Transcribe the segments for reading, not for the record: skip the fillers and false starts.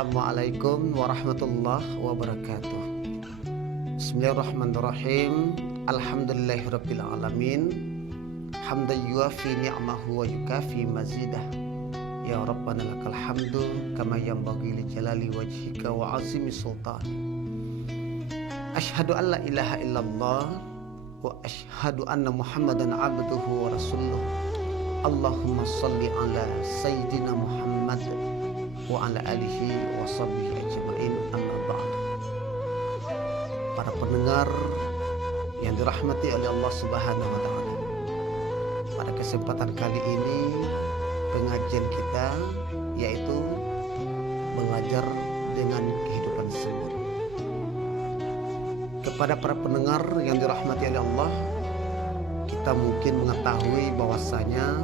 Assalamualaikum warahmatullahi wabarakatuh. Bismillahirrahmanirrahim. Alhamdulillahirabbil alamin. Hamdan yuafi ni'amahu wa yukafi mazidah. Ya Rabbana lakal hamdu kama yanbaghi li jalali wajhika wa azimi sultan. Asyhadu an la ilaha illallah wa asyhadu anna Muhammadan abduhu wa rasuluh. Allahumma salli ala sayyidina Muhammad wa ala alihi wa sahbihi ajma'in, amma ba'd. Para pendengar yang dirahmati oleh Allah Subhanahu wa taala, pada kesempatan kali ini pengajian kita yaitu belajar dengan kehidupan semut. Kepada para pendengar yang dirahmati oleh Allah, kita mungkin mengetahui bahwasanya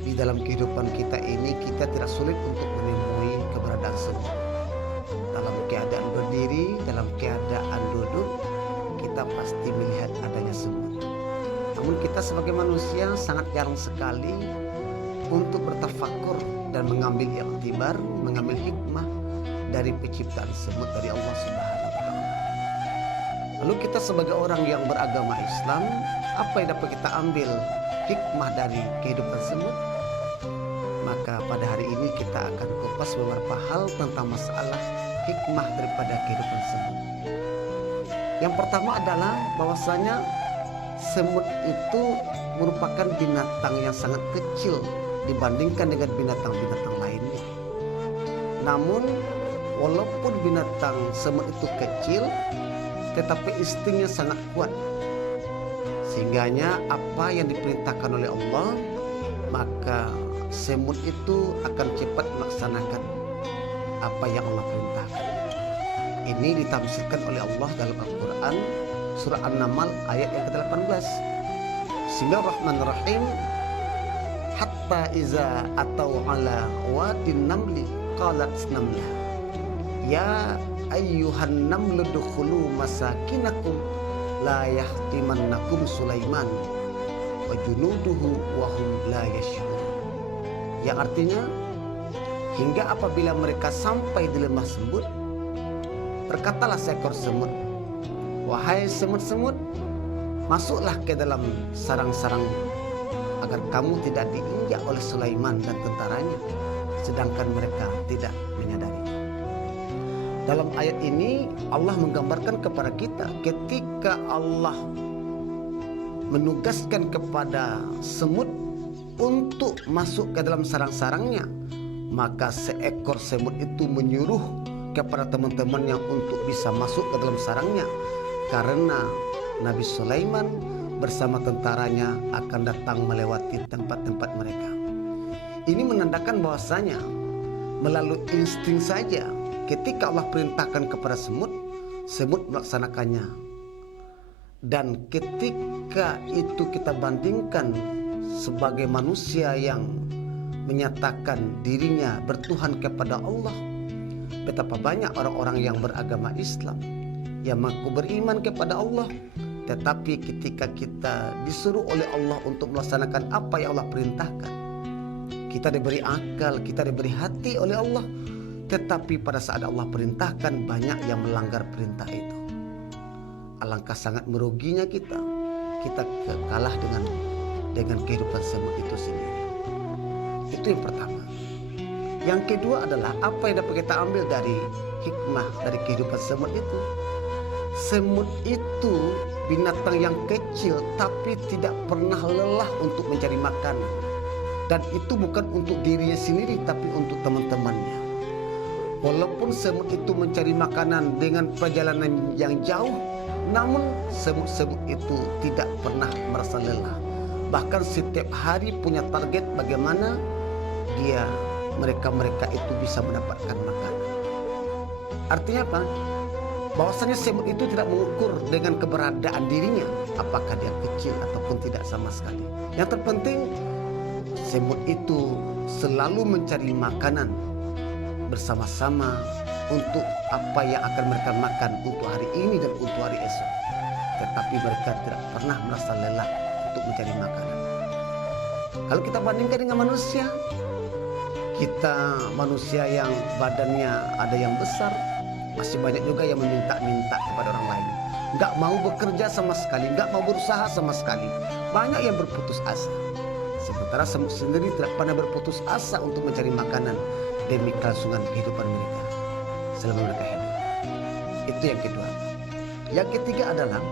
di dalam kehidupan kita ini kita tidak sulit untuk menemui keberadaan semut. Dalam keadaan berdiri, dalam keadaan duduk, kita pasti melihat adanya semut. Namun kita sebagai manusia sangat jarang sekali untuk bertafakur dan mengambil iktibar, mengambil hikmah dari penciptaan semut dari Allah Subhanahu wa taala. Lalu kita sebagai orang yang beragama Islam, apa yang dapat kita ambil hikmah dari kehidupan semut? Maka pada hari ini kita akan kupas beberapa hal tentang masalah hikmah daripada kehidupan semut. Yang pertama adalah bahwasanya semut itu merupakan binatang yang sangat kecil dibandingkan dengan binatang-binatang lainnya. Namun walaupun binatang semut itu kecil, tetapi instingnya sangat kuat. Sehingganya apa yang diperintahkan oleh Allah, maka semut itu akan cepat melaksanakan apa yang Allah perintahkan. Ini ditafsirkan oleh Allah dalam Al-Quran surah An-Naml ayat yang ke-18. Bismillahirrahmanirrahim. Hatta iza atau ala wadin namli qalat namlah ya ayyuhan namlu dukhulu masakinakum la yahtimannakum Sulaiman wa junuduhu wa hum la yash'urun. Yang artinya, hingga apabila mereka sampai di lembah semut, berkatalah seekor semut, wahai semut-semut, masuklah ke dalam sarang-sarang agar kamu tidak diinjak oleh Sulaiman dan tentaranya, sedangkan mereka tidak menyadari. Dalam ayat ini Allah menggambarkan kepada kita ketika Allah menugaskan kepada semut untuk masuk ke dalam sarang-sarangnya, maka seekor semut itu menyuruh kepada teman-temannya untuk bisa masuk ke dalam sarangnya, karena Nabi Sulaiman bersama tentaranya akan datang melewati tempat-tempat mereka. Ini menandakan bahwasanya melalui insting saja, ketika Allah perintahkan kepada semut, semut melaksanakannya. Dan ketika itu kita bandingkan sebagai manusia yang menyatakan dirinya bertuhan kepada Allah, betapa banyak orang-orang yang beragama Islam yang mengaku beriman kepada Allah, tetapi ketika kita disuruh oleh Allah untuk melaksanakan apa yang Allah perintahkan, kita diberi akal, kita diberi hati oleh Allah, tetapi pada saat Allah perintahkan banyak yang melanggar perintah itu. Alangkah sangat meruginya kita kalah dengan kehidupan semut itu sendiri. Itu yang pertama. Yang kedua adalah apa yang dapat kita ambil dari hikmah dari kehidupan semut itu. Semut itu binatang yang kecil tapi tidak pernah lelah untuk mencari makanan. Dan itu bukan untuk dirinya sendiri tapi untuk teman-temannya. Walaupun semut itu mencari makanan dengan perjalanan yang jauh, namun semut-semut itu tidak pernah merasa lelah. Bahkan setiap hari punya target bagaimana mereka itu bisa mendapatkan makanan. Artinya apa? Bahwasanya semut itu tidak mengukur dengan keberadaan dirinya, apakah dia kecil ataupun tidak sama sekali. Yang terpenting, semut itu selalu mencari makanan bersama-sama untuk apa yang akan mereka makan untuk hari ini dan untuk hari esok. Tetapi mereka tidak pernah merasa lelah untuk mencari makanan. Kalau kita bandingkan dengan manusia, Kita manusia yang badannya ada yang besar, masih banyak juga yang meminta-minta kepada orang lain. Nggak mau bekerja sama sekali, nggak mau berusaha sama sekali. Banyak yang berputus asa. Sementara semut sendiri tidak pernah berputus asa untuk mencari makanan demi kelangsungan kehidupan mereka selama mereka hidup. Itu yang kedua. Yang ketiga adalah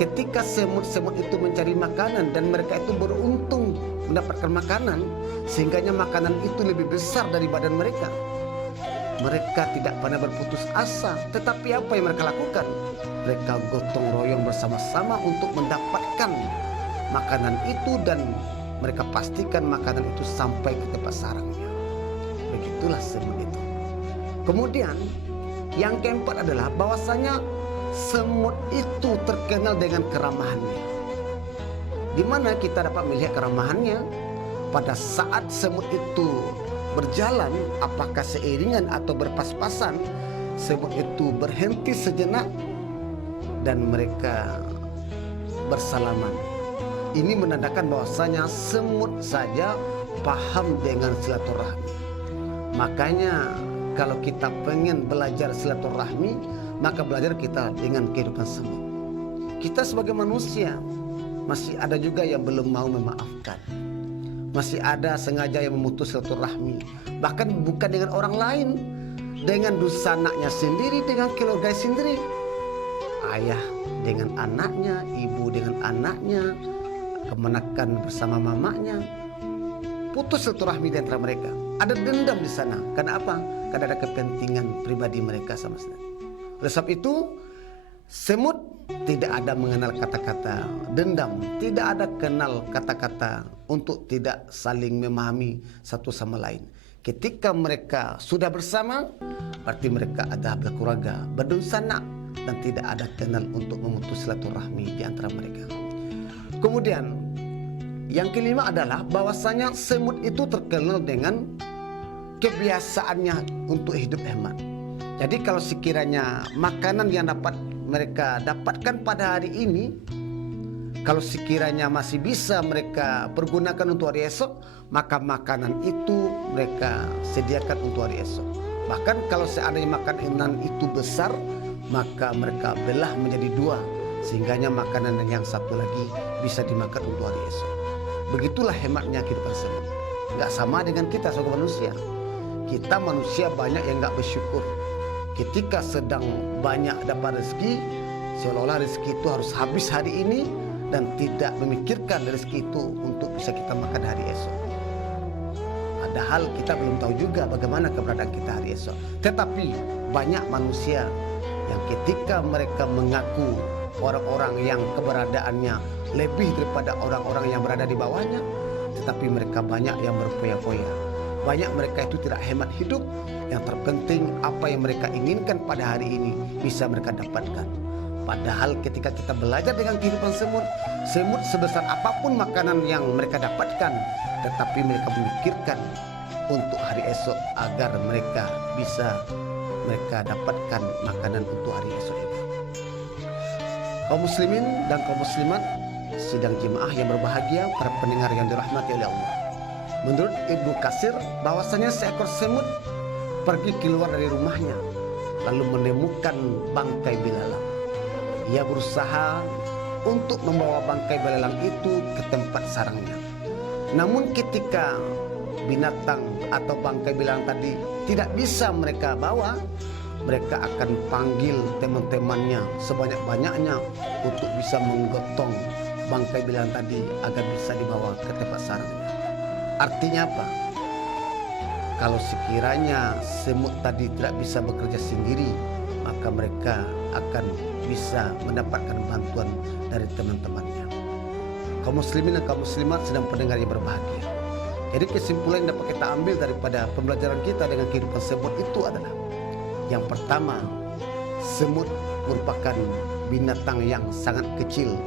ketika semut-semut itu mencari makanan dan mereka itu beruntung mendapatkan makanan, sehingganya makanan itu lebih besar dari badan mereka. Mereka tidak pernah berputus asa, tetapi apa yang mereka lakukan? Mereka gotong royong bersama-sama untuk mendapatkan makanan itu dan mereka pastikan makanan itu sampai ke tempat sarangnya. Begitulah semut itu. Kemudian yang keempat adalah bahwasanya semut itu terkenal dengan keramahannya. Di mana kita dapat melihat keramahannya pada saat semut itu berjalan, apakah seiringan atau berpas-pasan, semut itu berhenti sejenak dan mereka bersalaman. Ini menandakan bahwasanya semut saja paham dengan silaturahmi. Makanya kalau kita pengen belajar silaturahmi, maka belajar kita dengan kehidupan semut. Kita sebagai manusia masih ada juga yang belum mau memaafkan. Masih ada sengaja yang memutus silaturahmi. Bahkan bukan dengan orang lain, dengan dusanaknya sendiri, dengan keluarga sendiri. Ayah dengan anaknya, ibu dengan anaknya, kemenakan bersama mamanya. Putus silaturahmi di antara mereka. Ada dendam di sana. Karena apa? Karena ada kepentingan pribadi mereka sama sekali. Oleh sebab itu, semut tidak ada mengenal kata-kata dendam, tidak ada kenal kata-kata untuk tidak saling memahami satu sama lain. Ketika mereka sudah bersama, berarti mereka ada berkeluarga, berdusanak, dan tidak ada kenal untuk memutus silaturahmi di antara mereka. Kemudian yang kelima adalah bahwasanya semut itu terkenal dengan kebiasaannya untuk hidup hemat. Jadi kalau sekiranya makanan yang dapat mereka dapatkan pada hari ini, kalau sekiranya masih bisa mereka pergunakan untuk hari esok, maka makanan itu mereka sediakan untuk hari esok. Bahkan kalau seandainya makanan itu besar, maka mereka belah menjadi dua, sehingganya makanan yang satu lagi bisa dimakan untuk hari esok. Begitulah hematnya kehidupan semut. Nggak sama dengan kita sebagai manusia. Kita manusia banyak yang nggak bersyukur. Ketika sedang banyak dapat rezeki, seolah-olah rezeki itu harus habis hari ini dan tidak memikirkan rezeki itu untuk bisa kita makan hari esok. Padahal kita belum tahu juga bagaimana keberadaan kita hari esok. Tetapi banyak manusia yang ketika mereka mengaku orang-orang yang keberadaannya lebih daripada orang-orang yang berada di bawahnya, tetapi mereka banyak yang berpoya-poya. Banyak mereka itu tidak hemat hidup. Yang terpenting apa yang mereka inginkan pada hari ini bisa mereka dapatkan. Padahal ketika kita belajar dengan kehidupan semut, semut sebesar apapun makanan yang mereka dapatkan, tetapi mereka memikirkan untuk hari esok agar mereka bisa dapatkan makanan untuk hari esok itu. Kaum muslimin dan kaum muslimat, sidang jemaah yang berbahagia, para pendengar yang dirahmati oleh Allah. Menurut Ibnu Katsir, bahwasanya seekor semut pergi keluar dari rumahnya lalu menemukan bangkai belalang. Ia berusaha untuk membawa bangkai belalang itu ke tempat sarangnya. Namun ketika binatang atau bangkai belalang tadi tidak bisa mereka bawa, mereka akan panggil teman-temannya sebanyak-banyaknya untuk bisa menggotong bangkai belalang tadi agar bisa dibawa ke tempat sarangnya. Artinya apa? Kalau sekiranya semut tadi tidak bisa bekerja sendiri, maka mereka akan bisa mendapatkan bantuan dari teman-temannya. Kaum muslimin dan kaum muslimat sedang pendengar yang berbahagia. Jadi kesimpulan yang dapat kita ambil daripada pembelajaran kita dengan kehidupan semut itu adalah, yang pertama, semut merupakan binatang yang sangat kecil,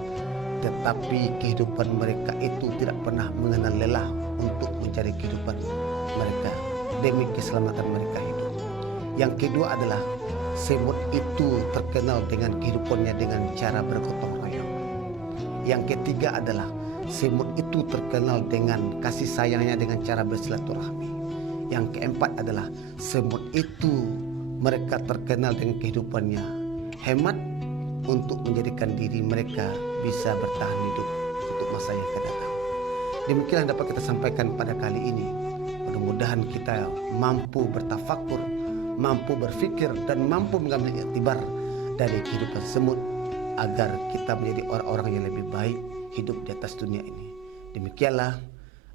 tetapi kehidupan mereka itu tidak pernah mengenal lelah untuk mencari kehidupan mereka demi keselamatan mereka hidup. Yang kedua adalah semut itu terkenal dengan kehidupannya dengan cara bergotong royong. Yang ketiga adalah semut itu terkenal dengan kasih sayangnya dengan cara bersilaturahmi. Yang keempat adalah semut itu mereka terkenal dengan kehidupannya hemat untuk menjadikan diri mereka bisa bertahan hidup untuk masa yang akan datang. Demikianlah yang dapat kita sampaikan pada kali ini. Mudah-mudahan kita mampu bertafakur, mampu berfikir, dan mampu mengambil iktibar dari kehidupan semut agar kita menjadi orang-orang yang lebih baik hidup di atas dunia ini. Demikianlah.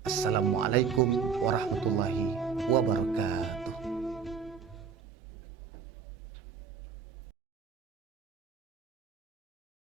Assalamualaikum warahmatullahi wabarakatuh.